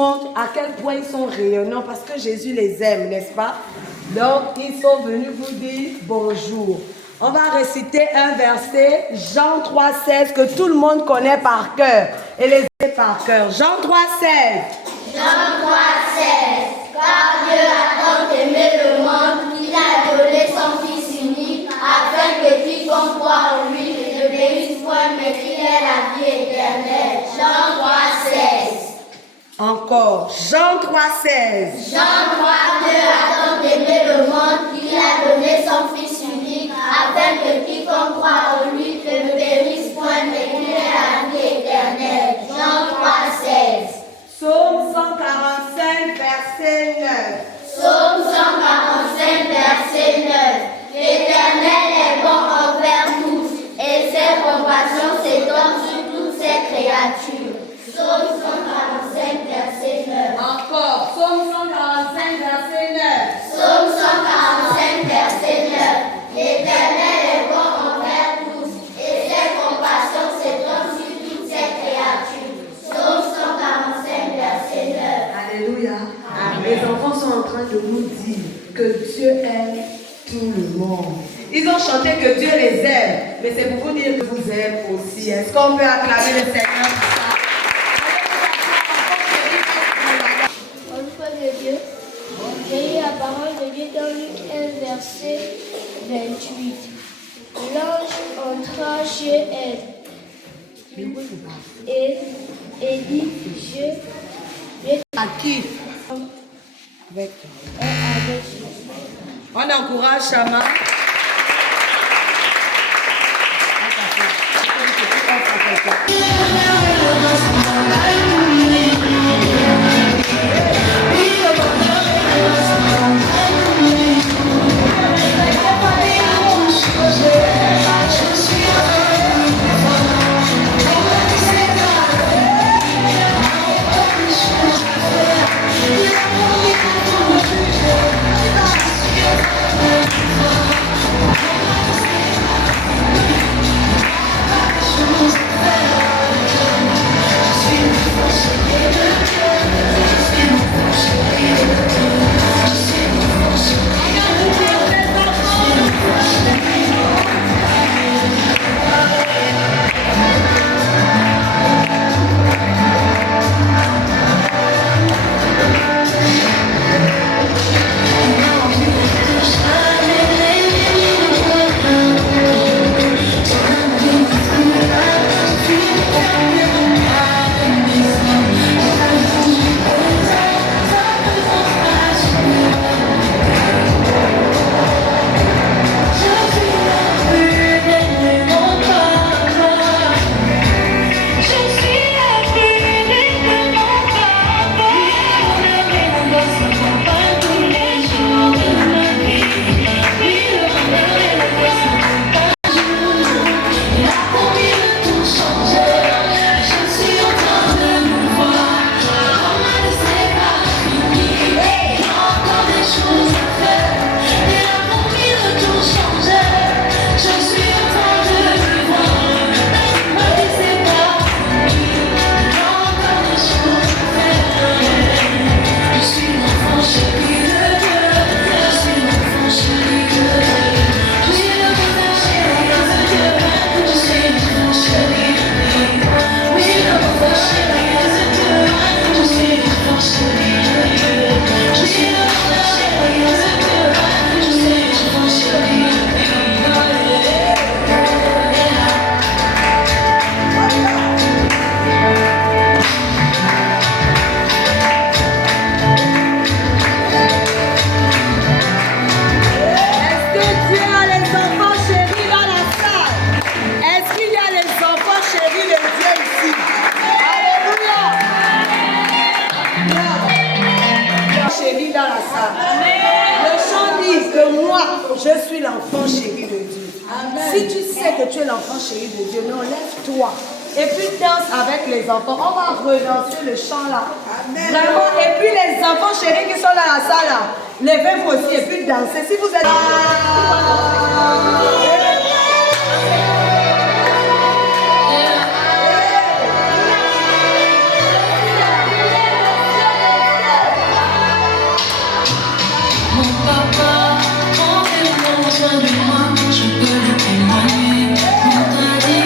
montre à quel point ils sont rayonnants parce que Jésus les aime, n'est-ce pas? Donc, ils sont venus vous dire bonjour. On va réciter un verset, Jean 3,16, que tout le monde connaît par cœur. Et les par cœur. Jean 3,16. Jean 3,16. Car Dieu a tant aimé le monde qu'il a donné son Fils unique, afin que quiconque croit en lui ne périsse point, mais qu'il ait la vie éternelle. Jean 3,16. Encore, Jean 3,16. Jean 3, Dieu a tant aimé le monde qu'il a donné son Fils unique, afin que quiconque croit en lui ne périsse point, mais qu'il ait la vie éternelle. Jean 3,16. Psaume 145, verset 9. Psaume 145, verset 9. L'Éternel est bon envers tous, et ses compassions s'étendent sur toutes ses créatures. Psaume 145, verset 9. Encore, Psaume 145, verset 9. Psaume 145, verset 9. L'Éternel est bon envers tous, et ses compassions s'étendent sur toutes ses créatures. Psaume 145, verset 9. Alléluia. Amen. Les enfants sont en train de nous dire que Dieu aime tout le monde. Ils ont chanté que Dieu les aime, mais c'est pour vous dire que vous aime aussi. Est-ce qu'on peut acclamer le Seigneur pour ça? Au nom de Dieu, j'ai eu la parole de Dieu dans Luc 1, verset 28. L'ange entra chez elle et dit, À qui? Avec on encourage Chama. Je suis l'enfant chéri de Dieu. Amen. Si tu sais que tu es l'enfant chéri de Dieu, non, lève-toi. Et puis danse avec les enfants. On va relancer le chant là. Amen. Vraiment. Et puis les enfants chéris qui sont dans la salle là, levez-vous aussi et puis dansez. Si vous êtes... Mon papa, prends tellement soin de moi, je peux le témoigner. Mon daddy,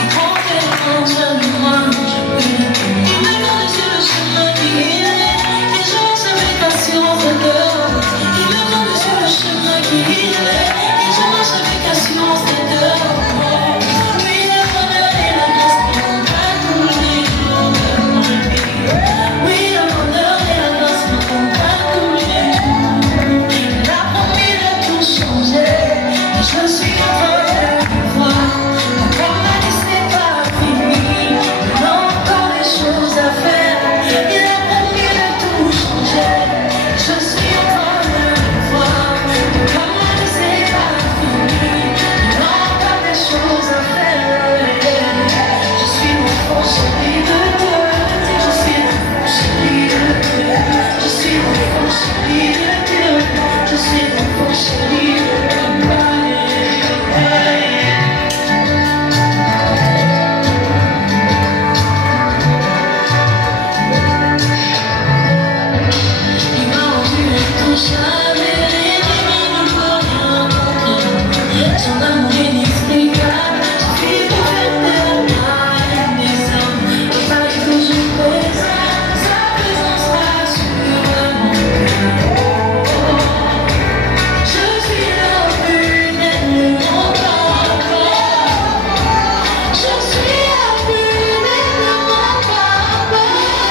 il prend tellement soin de moi, je peux le témoigner. Il me connaît sur le chemin qu'il est, et j'avance avec assurance de dehors. Il me connaît sur le chemin qu'il est, et j'avance avec assurance de dehors. Oui, le bonheur et la grâce m'accompagnent tous les jours de mon vie. Oui, le bonheur et la grâce m'accompagnent tous les jours. Il a promis de tout changer, et je suis en train de le voir. Encore ma liste n'est pas finie, il a encore des choses à faire. Il a promis de tout changer, et je suis en train de le voir. Encore ma liste n'est pas finie, il a encore des choses à faire. Je suis l'enfant chéri de Dieu, je suis l'enfant chéri de Dieu, je suis l'enfant chéri de Dieu, je suis l'enfant chéri de Dieu. Il m'a rendu intouchable, et il ne peut rien comprendre. Son amour inexplicable suffit pour faire taire la des hommes. Il fallait que je présente sa présence rassure mon cœur. Je suis là plus nettement encore. Je suis là plus nettement encore.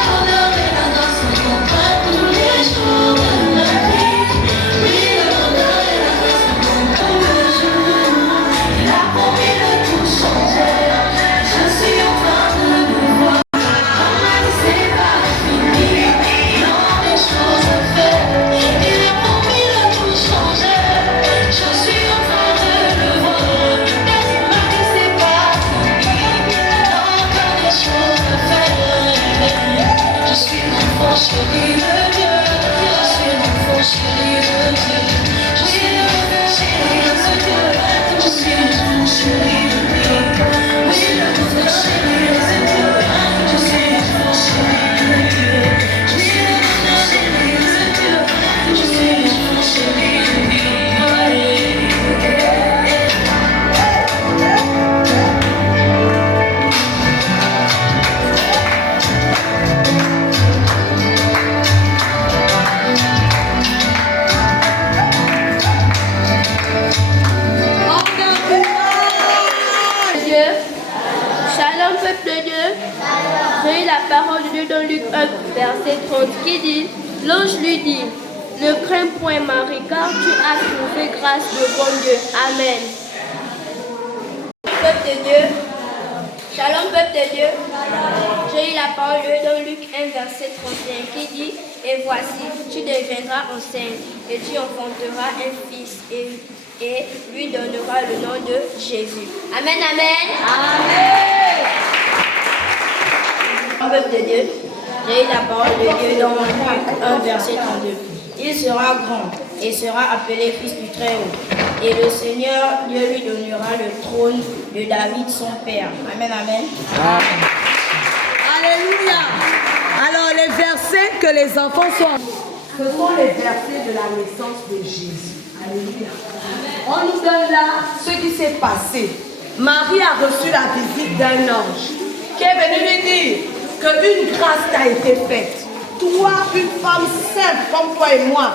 L'honneur et la grâce m'accompagnent tous les jours de ma vie. Oui, l'honneur et la grâce m'accompagnent tous les jours. Il a promis de tout changer, je suis en train de le voir. C'est pas fini, il a des choses à faire. Il a promis de tout changer, je suis en train de le voir. Merci Marie, c'est pas fini, il a encore des choses à faire. Je suis l'enfant chéri de Dieu, je suis l'enfant chéri de Dieu, je suis l'enfant chéri de Dieu, je suis l'enfant chéri de Dieu, oui, l'enfant chéri de Dieu, je suis l'enfant chéri de Dieu, je suis l'enfant chéri de Dieu, je suis l'enfant chéri de Dieu. Dieu. Shalom peuple de Dieu. J'ai la parole de Dieu dans Luc 1, verset 30 qui dit, l'ange lui dit, ne crains point Marie, car tu as trouvé grâce devant Dieu. Amen. Peuple de Dieu. Shalom peuple de Dieu. J'ai eu la parole de Dieu dans Luc 1, verset 31 qui dit, et voici, tu deviendras enceinte et tu enfanteras un fils et lui donnera le nom de Jésus. Amen, amen. Amen. Peuple de Dieu, j'ai eu la parole de Dieu dans Luc 1, verset 32. Il sera grand et sera appelé fils du Très-Haut. Et le Seigneur, Dieu lui donnera le trône de David, son père. Amen, amen. Alléluia. Alors les versets que les enfants sont, ce sont les versets de la naissance de Jésus. Alléluia. On nous donne là ce qui s'est passé. Marie a reçu la visite d'un ange qui est venu lui dire qu'une grâce t'a été faite. Toi, une femme simple comme toi et moi,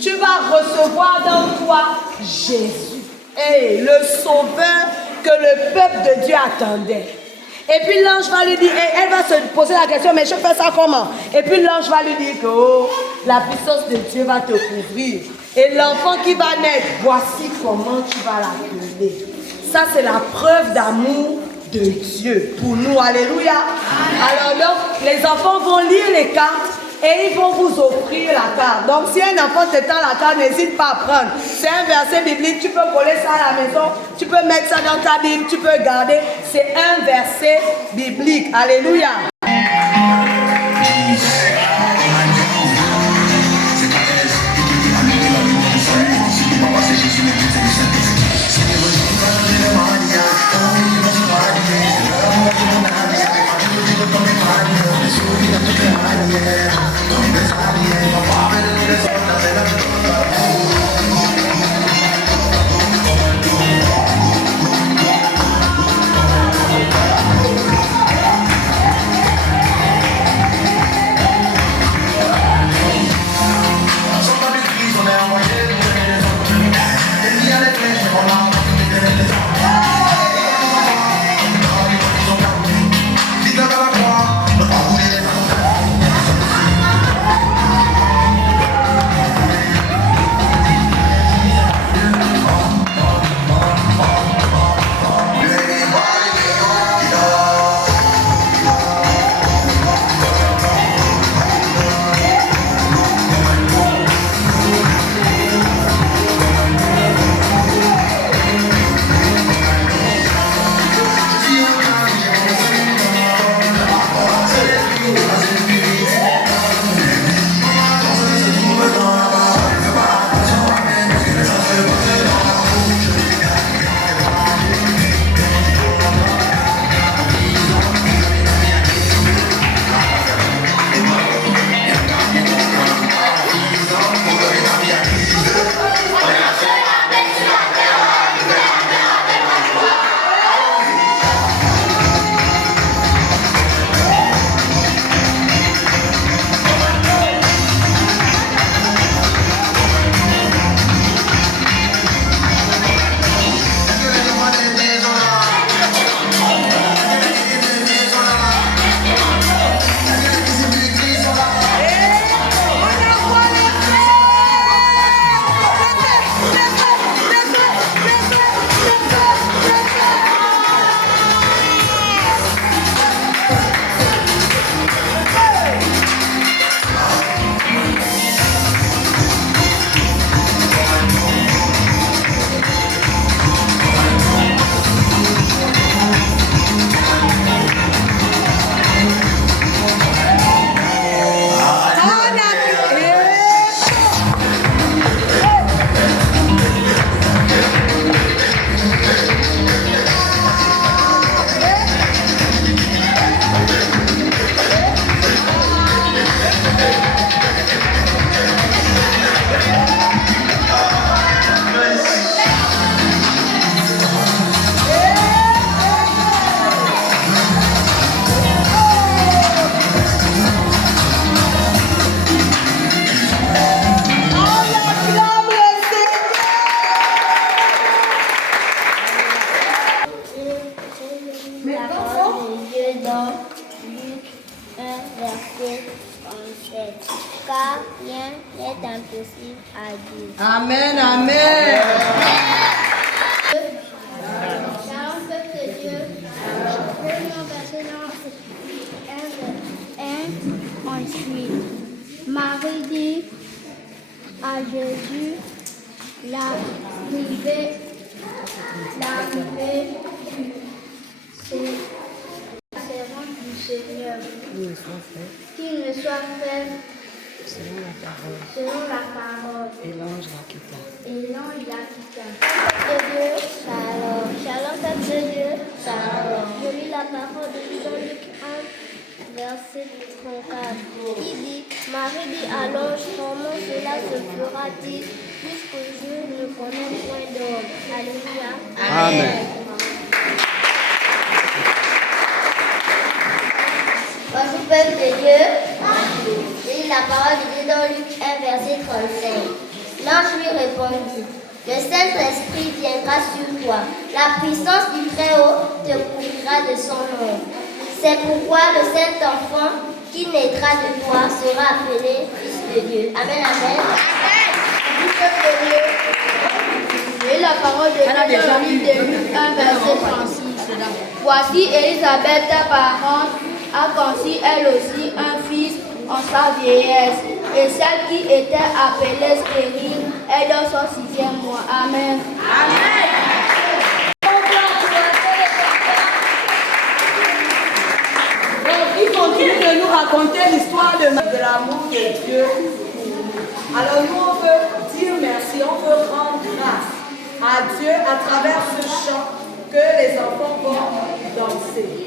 tu vas recevoir dans toi Jésus. Et le sauveur que le peuple de Dieu attendait. Et puis l'ange va lui dire, et elle va se poser la question, mais je fais ça comment? Et puis l'ange va lui dire que oh, la puissance de Dieu va te couvrir. Et l'enfant qui va naître, voici comment tu vas l'appeler. Ça, c'est la preuve d'amour de Dieu pour nous. Alléluia. Alors donc, les enfants vont lire les cartes et ils vont vous offrir la carte. Donc, si un enfant te tend la carte, n'hésite pas à prendre. C'est un verset biblique, tu peux coller ça à la maison, tu peux mettre ça dans ta Bible, tu peux garder. C'est un verset biblique. Alléluia. Yeah. accessible à Dieu. Amen, amen. Shalom, peuple de Dieu. Premier verset dans 1 ensuite. Marie dit à Jésus l'arrivée servante du Seigneur, qu'il me soit fait selon la parole. Et l'ange la quitta. Peuple de Dieu, shalom. Shalom, peuple de Dieu, shalom. Je lis la parole de Luc 1, verset 34, qui dit, Marie dit à l'ange, comment cela se fera-t-il, puisque je ne connais point d'homme. Alléluia. Amen. Voici peuple de Dieu. Et la parole de Dieu dans Luc 1, verset 35. L'ange lui répondit, le Saint-Esprit viendra sur toi. La puissance du Très-Haut te couvrira de son ombre. C'est pourquoi le Saint-Enfant qui naîtra de toi sera appelé Fils de Dieu. Amen, amen. Amen. Peuple de Dieu. Et la parole de Dieu dans Luc 1, verset 36. Voici Élisabeth, ta parente, a conçu elle aussi un fils en sa vieillesse. Et celle qui était appelée stérile est dans son 6e mois. Amen. Amen. Il continue de nous raconter l'histoire de l'amour de Dieu. Alors nous, on veut dire merci, on veut rendre grâce à Dieu à travers ce chant que les enfants vont danser.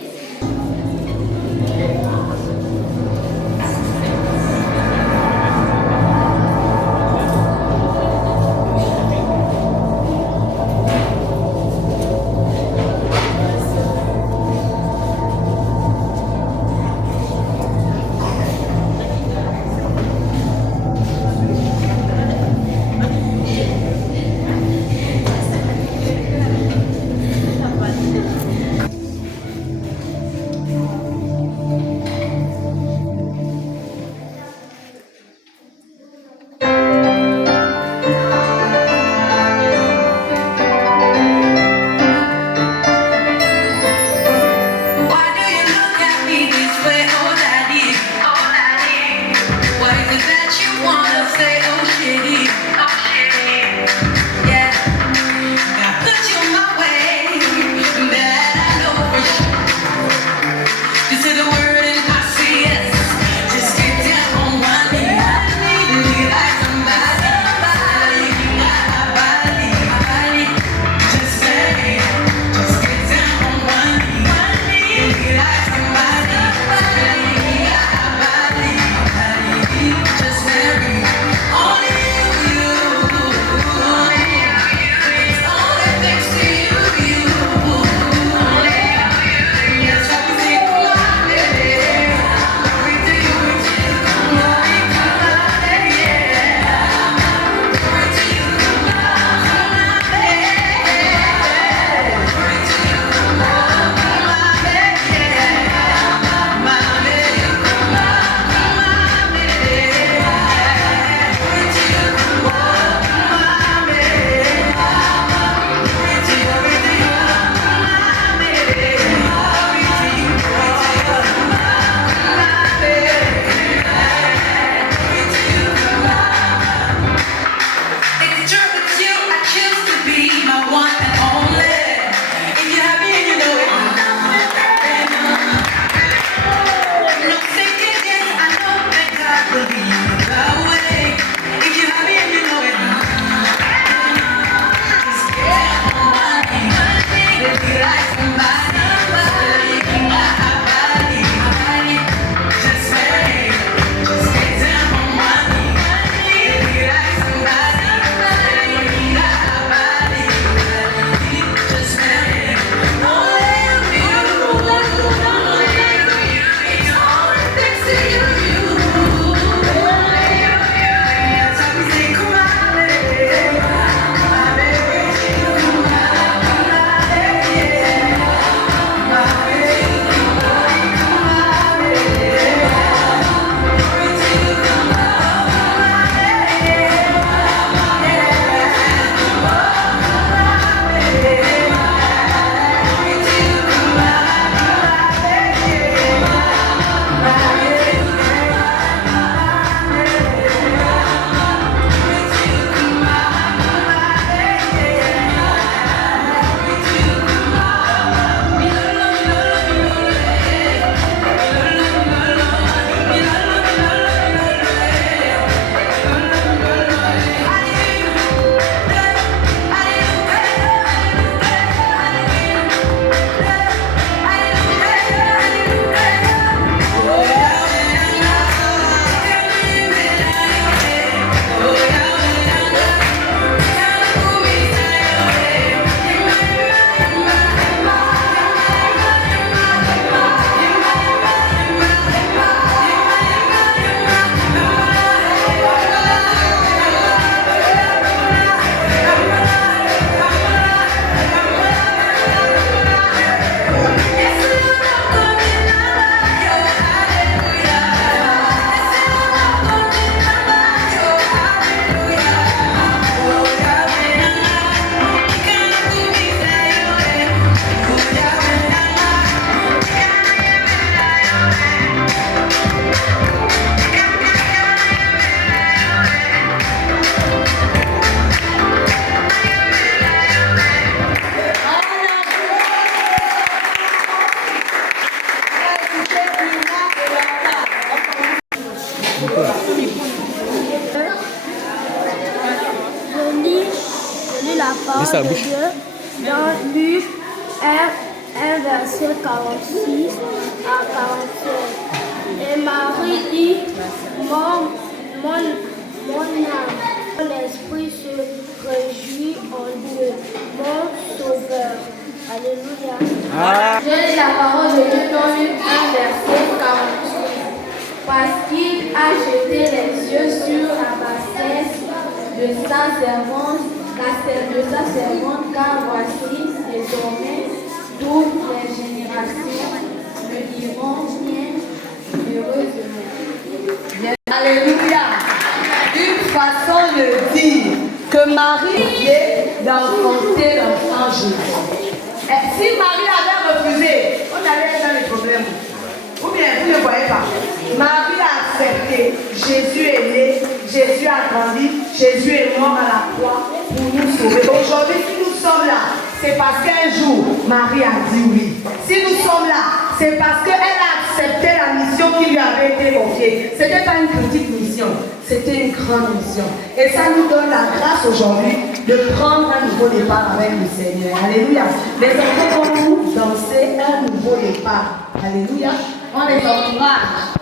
la parole de Dieu dans Luc 1, verset 46 à 47. Et Marie dit, mon âme, mon esprit se réjouit en Dieu, mon sauveur. Alléluia. Je lis la parole de Dieu dans Luc 1, verset 48. Parce qu'il a jeté les yeux sur la bassesse de sa servante, car voici désormais toutes les générations me diront bien heureusement. Alléluia. Une façon de dire que Marie vient d'enfanter l'enfant Jésus. Et si Marie avait refusé, on allait être dans les problèmes. Ou bien, vous ne voyez pas. Marie a accepté. Jésus est né, Jésus a grandi, Jésus est mort à la croix pour nous sauver. Aujourd'hui, si nous sommes là, c'est parce qu'un jour, Marie a dit oui. Si nous sommes là, c'est parce qu'elle a accepté la mission qui lui avait été confiée. Ce n'était pas une petite mission, c'était une grande mission. Et ça nous donne la grâce aujourd'hui de prendre un nouveau départ avec le Seigneur. Alléluia. Les enfants vont nous danser un nouveau départ. Alléluia. On les encourage.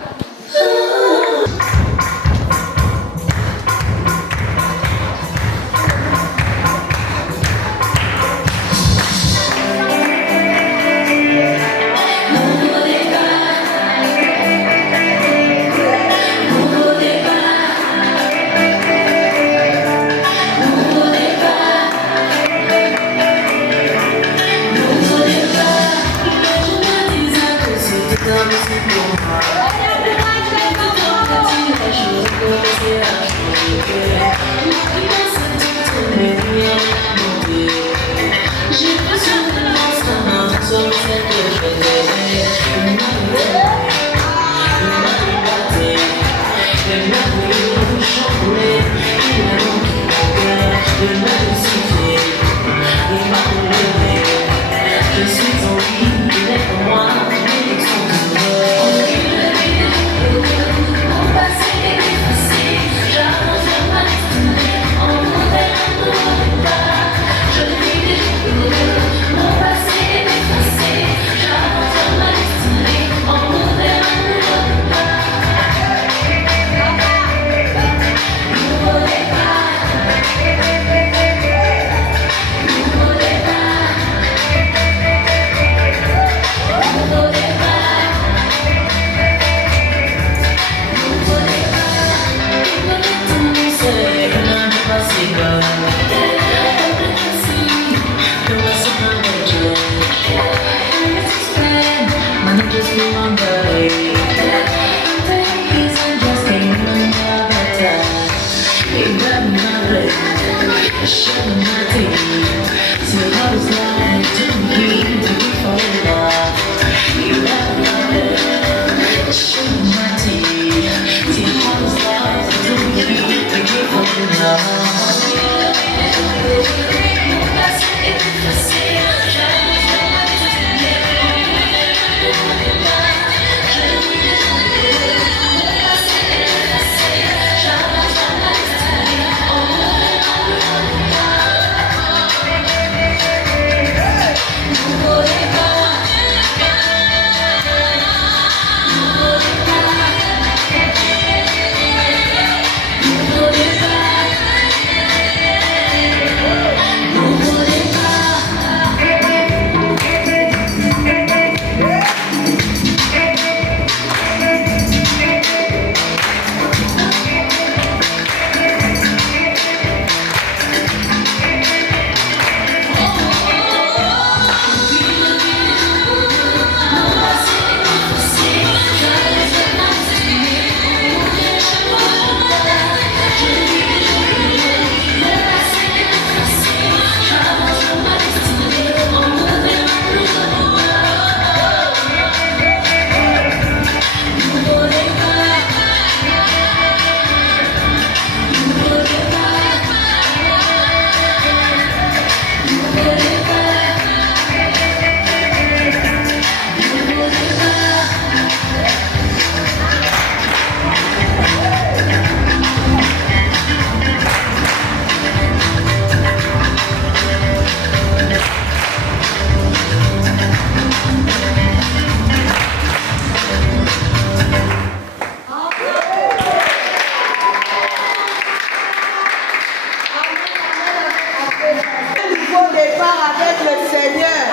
Un nouveau départ avec le Seigneur.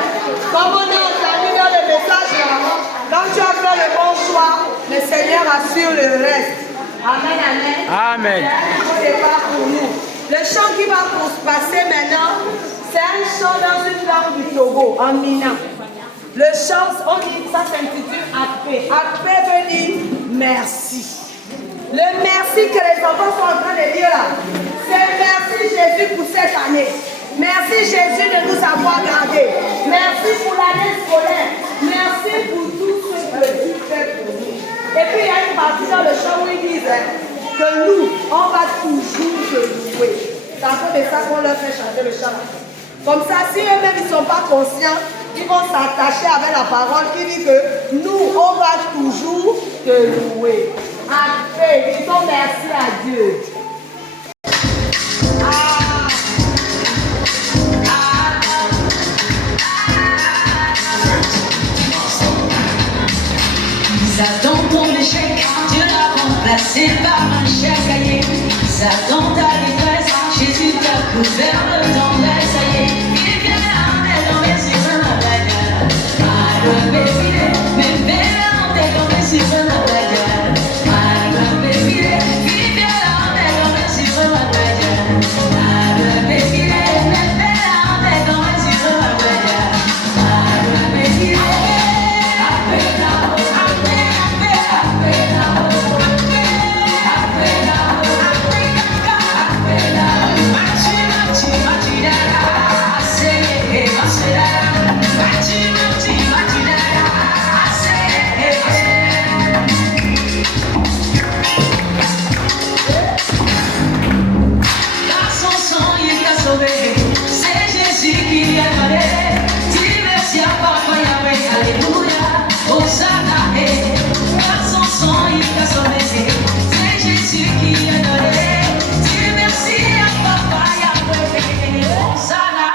Comme on a entendu dans le message là, quand tu as fait le bon choix, le Seigneur assure le reste. Amen, amen. Amen. C'est un nouveau départ pour nous. Le chant qui va se passer maintenant, c'est un chant dans une langue du Togo, en Mina. Le chant, on dit, ça s'intitule Akpe. Akpe veut dire merci. Le merci que les enfants sont en train de dire là, c'est merci Jésus pour cette année. Merci Jésus de nous avoir gardés. Merci pour l'année scolaire. Merci pour tout ce que Dieu fait pour nous. Et puis il y a une partie dans le chant où ils disent que nous, on va toujours te louer. C'est à cause de ça qu'on leur fait chanter le chant. Comme ça, si eux-mêmes ils ne sont pas conscients, ils vont s'attacher avec la parole qui dit que nous, on va toujours te louer. Après, disons merci à Dieu. Satan ton échec, Dieu l'a remplacé par un cher cahier. Satan ta détresse, Jésus t'a couvert de tendresse. Ça y est, il est bien là, dans mes yeux, dans la bagarre. I love it, mais bien là, dans mes yeux, dans la bagarre. I love it, il est bien là, dans mes yeux, dans la bagarre. I love it, il est bien là, dans mes yeux, dans la bagarre. I love it, il est c'est Jésus qui a donné. Dis merci à Papa Yahweh, alléluia, Hosanna, par son sang il t'a sauvé. C'est Jésus qui a donné. Dis merci à Papa Yahweh, Hosanna,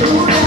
Hallelujah.